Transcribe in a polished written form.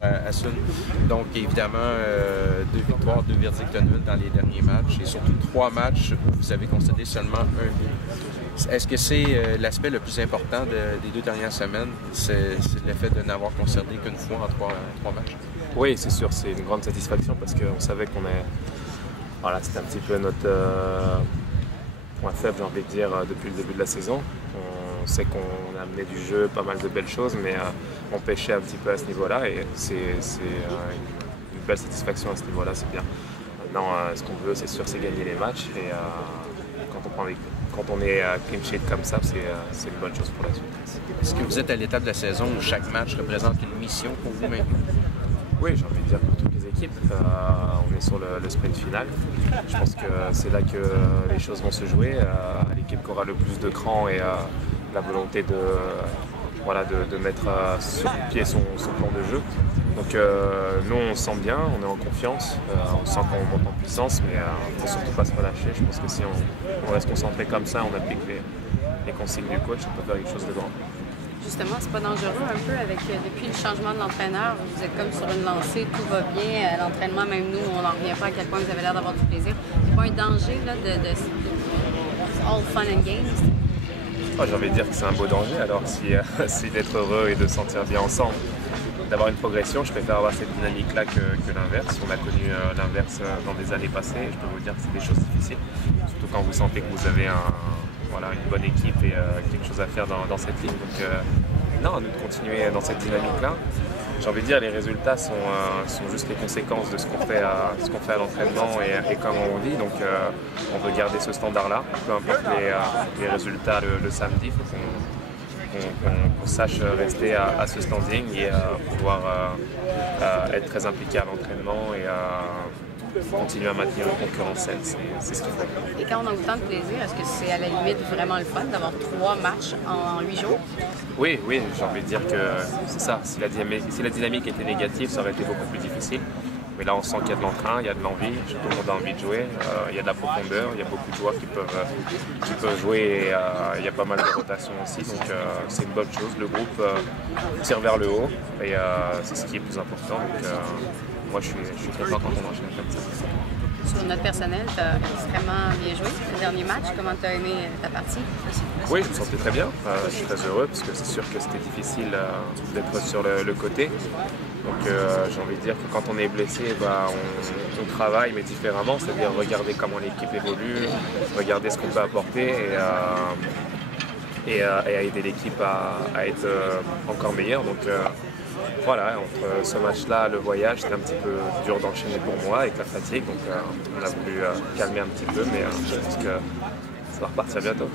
Asun. Donc évidemment, 2 victoires, 2 verdicts nuls dans les derniers matchs et surtout 3 matchs où vous avez concédé seulement un but. Est-ce que c'est l'aspect le plus important des 2 dernières semaines, c'est le fait de n'avoir concédé qu'une fois en 3 matchs? Oui, c'est sûr, c'est une grande satisfaction parce qu'on savait qu'on est... Voilà, c'était un petit peu notre point faible, j'ai envie de dire, depuis le début de la saison. On sait qu'on a amené du jeu, pas mal de belles choses, mais on pêchait un petit peu à ce niveau-là et c'est une belle satisfaction à ce niveau-là, c'est bien. Maintenant, ce qu'on veut, c'est sûr, c'est gagner les matchs et quand on est clean sheet comme ça, c'est une bonne chose pour la suite. Est-ce que vous êtes à l'étape de la saison où chaque match représente une mission pour vous maintenant? Oui, j'ai envie de dire pour toutes les équipes. On est sur le sprint final. Je pense que c'est là que les choses vont se jouer. L'équipe qui aura le plus de cran et la volonté de mettre sur pied son plan de jeu. Donc nous on se sent bien, on est en confiance, on sent qu'on monte en puissance, mais il ne faut surtout pas se relâcher. Je pense que si on reste concentré comme ça, on applique les consignes du coach, on peut faire quelque chose de grand. Justement, c'est pas dangereux un peu depuis le changement de l'entraîneur, vous êtes comme sur une lancée, tout va bien, à l'entraînement, même nous, on n'en revient pas à quel point vous avez l'air d'avoir du plaisir. C'est pas un danger là, de all fun and games? Oh, j'ai envie de dire que c'est un beau danger, alors si d'être heureux et de se sentir bien ensemble, d'avoir une progression, je préfère avoir cette dynamique-là que l'inverse. On a connu l'inverse dans des années passées, je peux vous dire que c'est des choses difficiles, surtout quand vous sentez que vous avez une bonne équipe et quelque chose à faire dans cette ligne. Donc non, à nous de continuer dans cette dynamique-là. J'ai envie de dire les résultats sont juste les conséquences de ce qu'on fait à l'entraînement et comment on vit. Donc on veut garder ce standard-là, peu importe les résultats le samedi. Il faut qu'on sache rester à ce standing et pouvoir être très impliqué à l'entraînement et continuer à maintenir une concurrence saine, c'est ce qu'il faut. Et quand on a autant de plaisir, est-ce que c'est à la limite vraiment le fun d'avoir 3 matchs en 8 jours? Oui, j'ai envie de dire que c'est ça. Si la dynamique était négative, ça aurait été beaucoup plus difficile. Mais là, on sent qu'il y a de l'entrain, il y a de l'envie, tout le monde a envie de jouer, il y a de la profondeur, il y a beaucoup de joueurs qui peuvent jouer et il y a pas mal de rotations aussi. Donc c'est une bonne chose. Le groupe tire vers le haut et c'est ce qui est le plus important. Donc, moi, je suis content quand on enchaîne comme ça. Sur notre personnel, tu as extrêmement bien joué le dernier match. Comment tu as aimé ta partie? Oui, je me sentais très bien. Je suis très heureux parce que c'est sûr que c'était difficile d'être sur le côté. Donc j'ai envie de dire que quand on est blessé, on travaille mais différemment, c'est-à-dire regarder comment l'équipe évolue, regarder ce qu'on peut apporter et à aider l'équipe à être encore meilleure. Donc voilà, entre ce match-là, le voyage, c'était un petit peu dur d'enchaîner pour moi avec la fatigue. Donc on a voulu calmer un petit peu, mais je pense que ça va repartir bientôt.